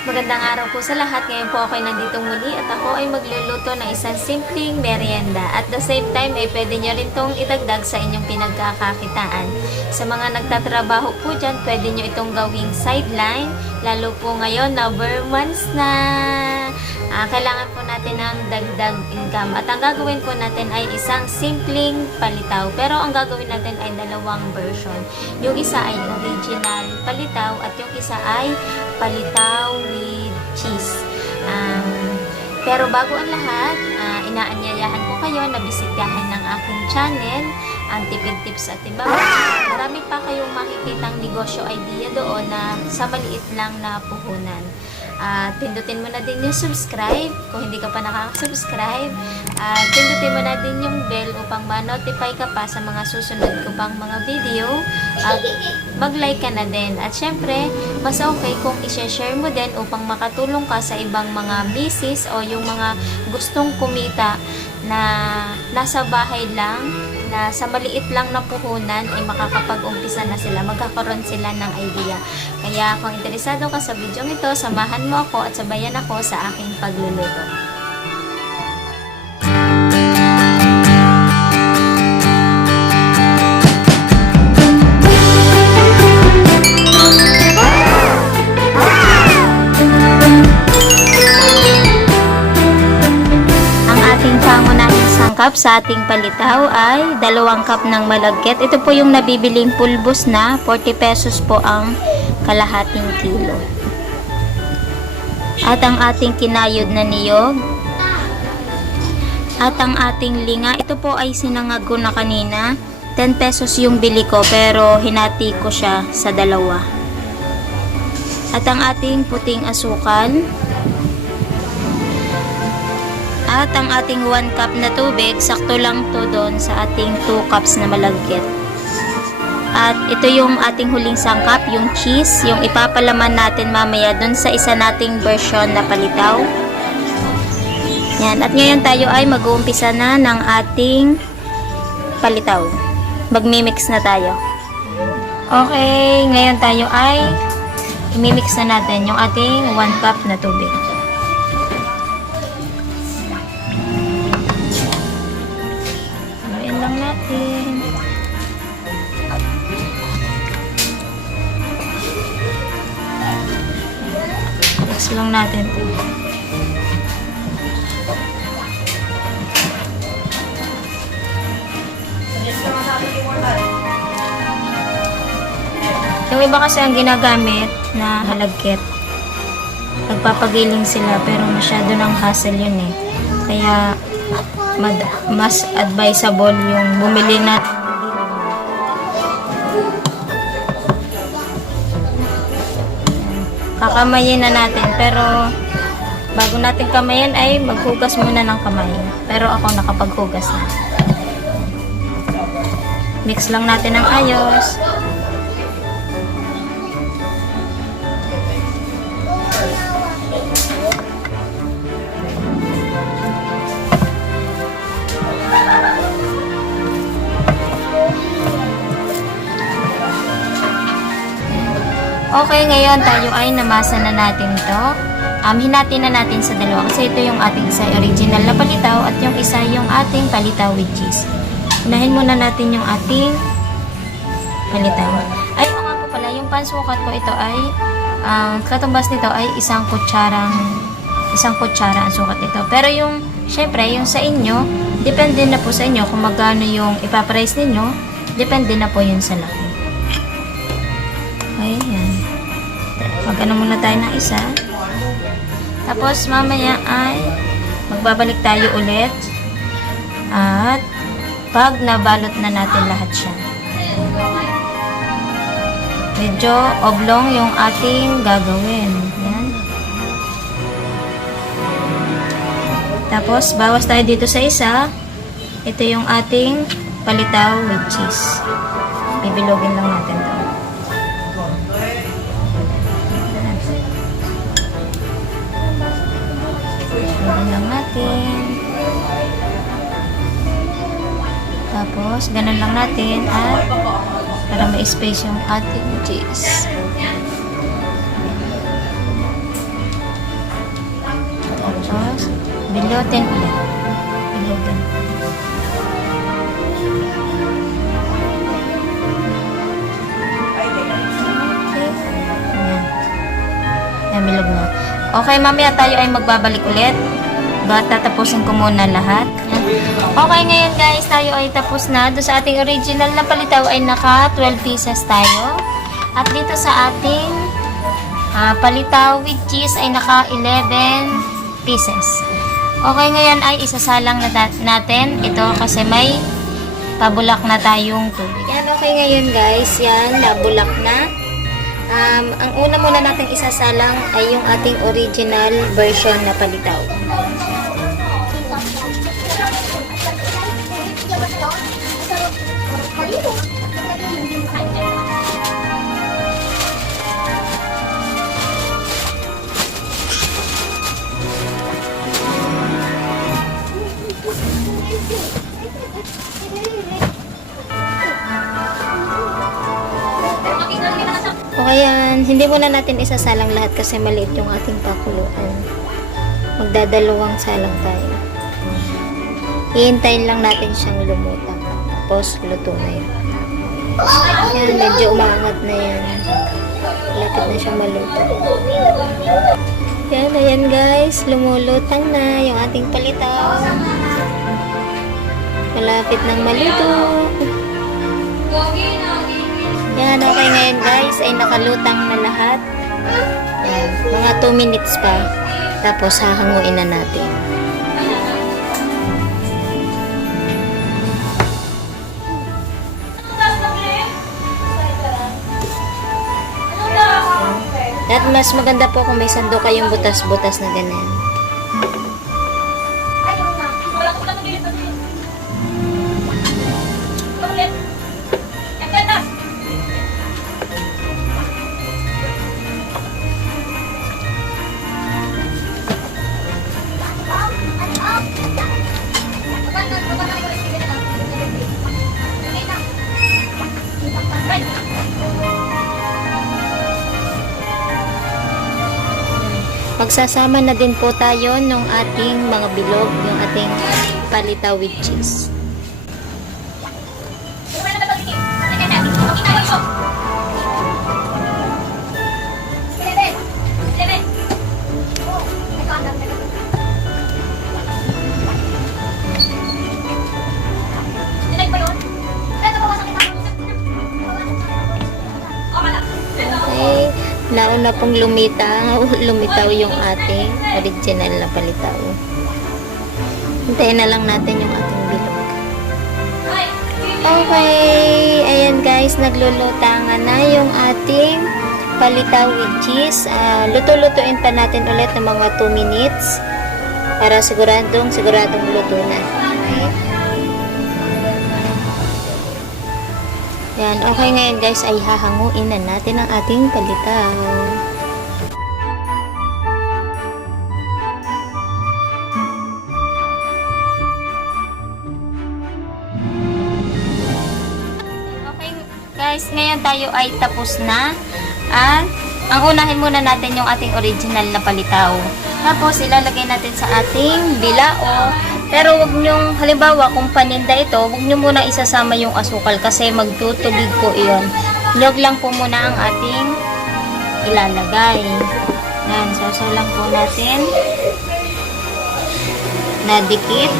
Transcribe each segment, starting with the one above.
Magandang araw po sa lahat. Ngayon po ako ay nandito muli at ako ay magluluto ng isang simpleng merienda. At the same time ay pwede nyo rin itong idagdag sa inyong pinagkakakitaan. Sa mga nagtatrabaho po dyan, pwede nyo itong gawing sideline. Lalo po ngayon na bare months na. Kailangan po natin ng dagdag income. At ang gagawin po natin ay isang simpleng palitaw. Pero ang gagawin natin ay dalawang version. Yung isa ay original palitaw at yung isa ay palitaw with cheese. Pero bago ang lahat, inaanyayahan ko kayo na bisitahin ng aking channel, ang Tipid Tips at Timbang. Marami pa kayong makikitang negosyo idea doon na sa maliit lang na puhunan. Pindutin mo na din yung subscribe kung hindi ka pa nakaka-subscribe. Pindutin mo na din yung bell upang ma-notify ka pa sa mga susunod ko pang mga video. At mag-like ka na din. At syempre, mas okay kung i-share mo din upang makatulong ka sa ibang mga misis o yung mga gustong kumita na nasa bahay lang, na sa maliit lang na puhunan ay makakapag-umpisa na sila, magkakaroon sila ng idea. Kaya kung interesado ka sa video ito, samahan mo ako at sabayan ako sa aking pagluluto. Sa ating palitaw ay 2 cup ng malagkit. Ito po yung nabibiling pulbos na 40 pesos po ang kalahating kilo. At ang ating kinayod na niyog. At ang ating linga. Ito po ay sinangag ko na kanina. 10 pesos yung bili ko pero hinati ko siya sa 2. At ang ating puting asukal. At ang ating 1 cup na tubig, sakto lang to doon sa ating 2 cups na malagkit. At ito yung ating huling sangkap, yung cheese, yung ipapalaman natin mamaya doon sa isa nating version na palitaw. Yan. At ngayon tayo ay mag-uumpisa na ng ating palitaw. Magmimix na tayo. Okay, ngayon tayo ay imimix na natin yung ating 1 cup na tubig. Mix lang natin ito. Yung iba kasi ang ginagamit na halagkit, nagpapagiling sila pero masyado ng hassle yun eh. Kaya mas advisable yung bumili na kakamayin na natin, pero bago natin kamayin ay maghugas muna ng kamay, pero ako nakapaghugas na. Mix lang natin ng ayos. Okay, ngayon tayo ay namasa na natin ito. Hinati na natin sa 2 kasi ito yung ating isa original na palitaw at yung isa yung ating palitaw with cheese. Unahin muna natin yung ating palitaw. Ay, o nga po pala, yung pansukat ko ito ay katumbas nito ay isang kutsara ang sukat nito. Pero yung, syempre, yung sa inyo, depende na po sa inyo kung magkano yung ipaprice ninyo, depende na po yun sa laki. Okay, yan. Mag-ano muna tayo ng isa. Tapos, mamaya ay magbabalik tayo ulit. At pag nabalot na natin lahat siya. Medyo oblong yung ating gagawin. Yan. Tapos, bawas tayo dito sa isa. Ito yung ating palitaw with cheese. Bibilogin lang natin ito. Lang natin. Tapos, ganun lang natin at para may space yung ating cheese. balutin ulit. Ilagyan. Ayan, bilog na. Okay, mamaya tayo ay magbabalik ulit. Tatapusin ko muna lahat. Ayan. Okay, ngayon guys, tayo ay tapos na. Doon sa ating original na palitaw ay naka 12 pieces tayo. At dito sa ating palitaw with cheese ay naka 11 pieces. Okay, ngayon ay isasalang natin ito kasi may pabulak na tayong tubig. Yan, okay ngayon guys. Yan, nabulak na. Ang una muna natin isasalang ay yung ating original version na palitaw. Okay yan, hindi muna natin isasalang lahat kasi maliit yung ating pakuluan. Magdadalawang salang tayo. Hihintayin lang natin siyang lumutang. Tapos luto na yun. Yan, medyo umaangat na yan. Lapit na siyang maluto. Yan, ayan guys, lumulutang na yung ating palitaw. Malapit nang maluto. Yan, okay ngayon guys, ay nakalutang na lahat. Yan, mga 2 minutes pa. Tapos hahanguin na natin. At mas maganda po kung may sando kayong butas-butas na ganyan. Magsasama na din po tayo ng ating mga bilog, yung ating palitaw with cheese. Okay, nauna pong lumitaw yung ating original na palitaw. Hintayin na lang natin yung ating bilog. Okay, ayan guys, naglulutangan na yung ating palitaw with cheese. Luto-lutuin pa natin ulit ng mga 2 minutes para siguradong luto na. Okay. Yan, okay ngayon guys ay hahanguin na natin ang ating palitaw. Okay guys, ngayon tayo ay tapos na. At ang unahin muna natin yung ating original na palitaw. Tapos ilalagay natin sa ating bilao. Pero wag nyong, halimbawa kung paninda ito, wag nyo muna isasama yung asukal kasi magtutubig po iyon. Nyog lang po muna ang ating ilalagay. Yan, sasalang po natin. Nadikit.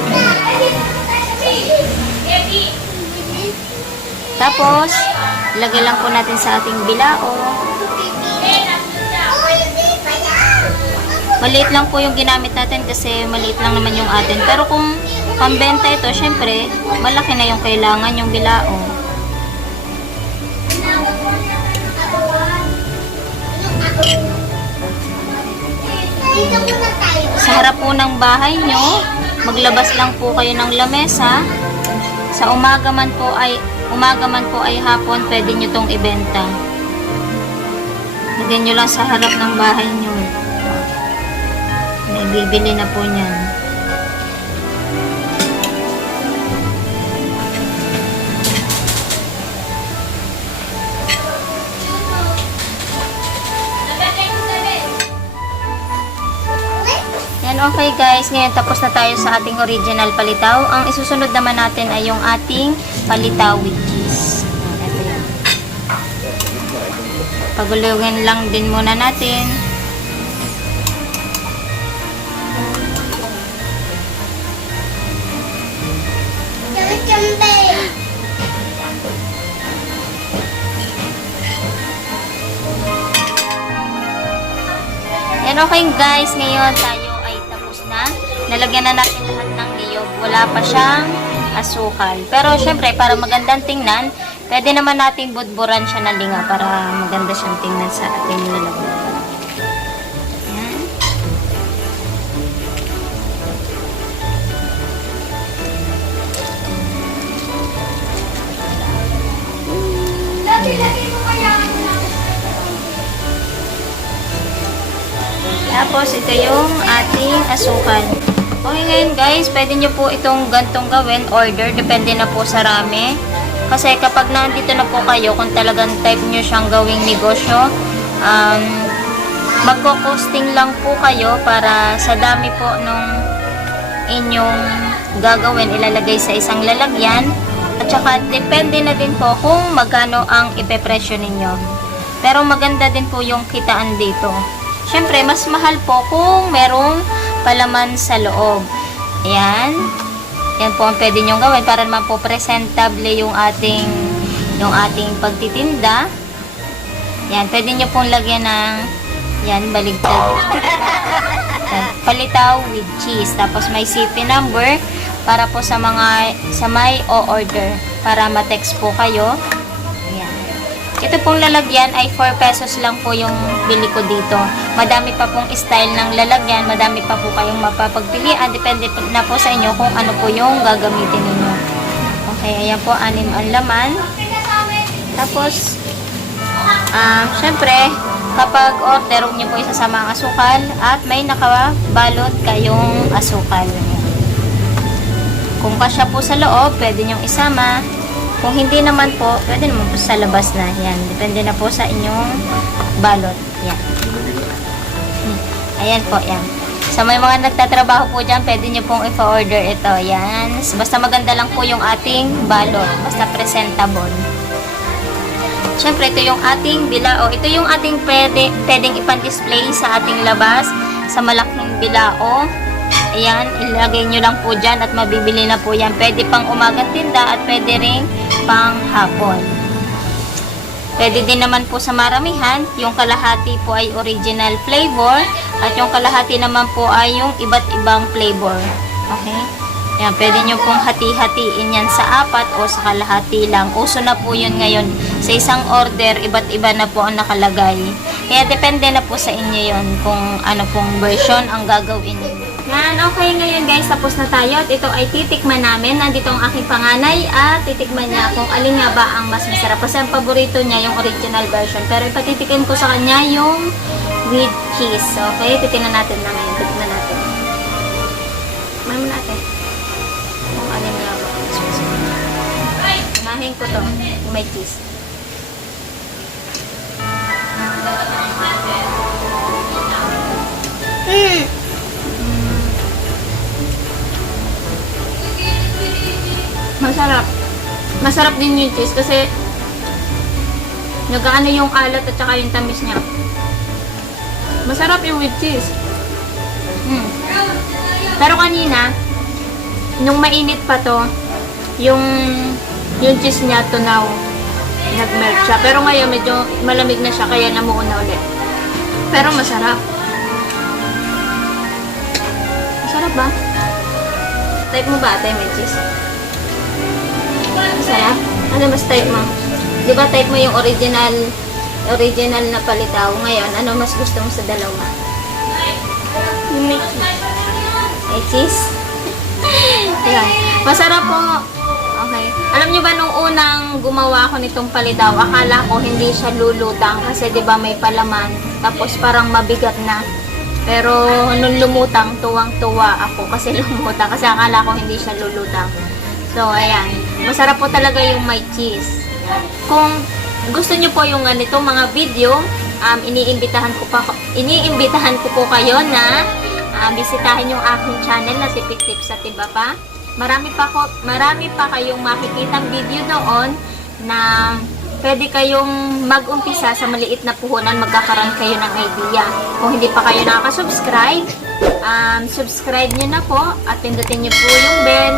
Tapos, ilagay lang po natin sa ating bilao. Maliit lang po yung ginamit natin kasi maliit lang naman yung atin. Pero kung pambenta ito, syempre, malaki na yung kailangan yung bilao. Sa harap po ng bahay nyo, maglabas lang po kayo ng lamesa. Sa umaga man po ay hapon, pwede nyo tong ibenta. Lagyan nyo lang sa harap ng bahay nyo. Bibili na po niyan. Yan, Okay guys, ngayon tapos na tayo sa ating original palitaw. Ang isusunod naman natin ay yung ating palitaw with cheese. Ito yan. Pagulungin lang din muna natin. Yan, okay guys, ngayon tayo ay tapos na. Nalagyan na natin lahat ng niyog. Wala pa siyang asukal. Pero syempre, para magandang tingnan, pwede naman nating budburan siya ng linga para maganda siyang tingnan sa ating lalagyan. Yan. Tapos, ito yung ating asukal. Okay, ngayon guys, pwede nyo po itong gantong gawin, order, depende na po sa rami. Kasi kapag nandito na po kayo, kung talagang type nyo siyang gawing negosyo, magko-costing lang po kayo para sa dami po nung inyong gagawin, ilalagay sa isang lalagyan. At saka, depende na din po kung magkano ang ipepresyo ninyo. Pero maganda din po yung kitaan dito. Siyempre, mas mahal po kung merong palaman sa loob. Ayan. Yan po ang pwede nyong gawin para naman po presentable yung ating pagtitinda. Yan, pwede nyo pong lagyan ng yan, baligtad. Yan, palitaw with cheese. Tapos may CP number para po sa may o-order para ma-text po kayo. Ito pong lalagyan ay 4 pesos lang po yung bili ko dito. Madami pa pong style ng lalagyan, madami pa po kayong mapapagpilian. Depende na po sa inyo kung ano po yung gagamitin ninyo. Okay, ayan po, 6 ang laman. Tapos, syempre, kapag order, huwag niyo po isasama ang asukal at may nakabalot kayong asukal. Kung kasya po sa loob, pwede niyong isama. Kung hindi naman po, pwede naman po sa labas na. Yan. Depende na po sa inyong balot. Yan. Ayan po, yan. Sa may mga nagtatrabaho po dyan, pwede nyo pong i-order ito. Yan. Basta maganda lang po yung ating balot. Basta presentable. Siyempre, ito yung ating bilao. Ito yung ating pwedeng ipan-display sa ating labas. Sa malaking bilao. Ayan, ilagay nyo lang po dyan at mabibili na po yan. Pwede pang umagang tinda at pwede rin pang hapon. Pwede din naman po sa maramihan. Yung kalahati po ay original flavor at yung kalahati naman po ay yung iba't ibang flavor. Okay? Ayan, pwede nyo pong hati-hatiin yan sa 4 o sa kalahati lang. Uso na po yun ngayon. Sa isang order, iba't iba na po ang nakalagay. Kaya depende na po sa inyo yun kung ano pong version ang gagawin ninyo. Yan, okay ngayon guys, tapos na tayo at ito ay titikman namin. Nandito ang aking panganay at titikman niya kung alin nga ba ang mas masarap. Kasi ang paborito niya yung original version. Pero ipatitikin ko sa kanya yung with cheese. Okay, titignan natin na ngayon. Titignan natin. Tikman mo natin. Kung alin nga ba ang mas masarap. Unahin ko to, yung may cheese. Masarap. Masarap din yung cheese kasi nagaano yung alat at saka yung tamis niya. Masarap yung with cheese. Pero kanina, nung mainit pa to, yung cheese niya tunaw. Nag-melt siya. Pero ngayon medyo malamig na siya kaya namuuna ulit. Pero masarap. Masarap ba? Type mo ba ate may cheese? Masarap? Ano mas type mo? Di ba type mo yung original na palitaw? Ngayon, ano mas gusto mo sa dalawa? Yung may cheese. May cheese? Yan. Masarap po. Okay. Alam nyo ba nung unang gumawa ako nitong palitaw, akala ko hindi siya lulutang kasi di ba may palaman. Tapos parang mabigat na. Pero nung lumutang, tuwang-tuwa ako kasi lumutang. Kasi akala ko hindi siya lulutang. So, ayan. Masarap po talaga yung may cheese. Ayan. Kung gusto nyo po yung ganito mga video, iniimbitahan ko po kayo na bisitahin yung aking channel na Tipik Tips sa Tiba Pa. Marami pa kayong makikitang video doon na pwede kayong mag-umpisa sa maliit na puhunan, magkakaroon kayo ng idea. Kung hindi pa kayo nakaka-subscribe, subscribe nyo na po at pindutin nyo po yung bell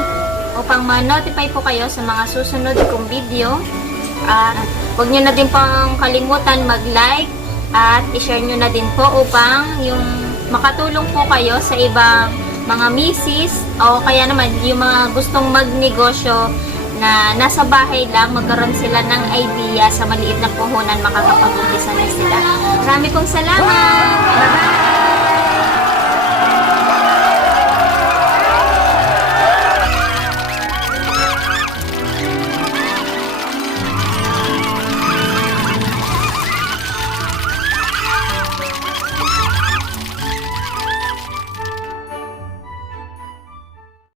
upang ma-notify po kayo sa mga susunod kong video. Huwag nyo na din pong kalimutan mag-like at i-share nyo na din po upang yung makatulong po kayo sa ibang mga misis o kaya naman yung mga gustong magnegosyo na nasa bahay lang, magkaroon sila ng idea sa maliit na puhunan, makakapag-umpisa na sila. Marami pong salamat! Bye-bye!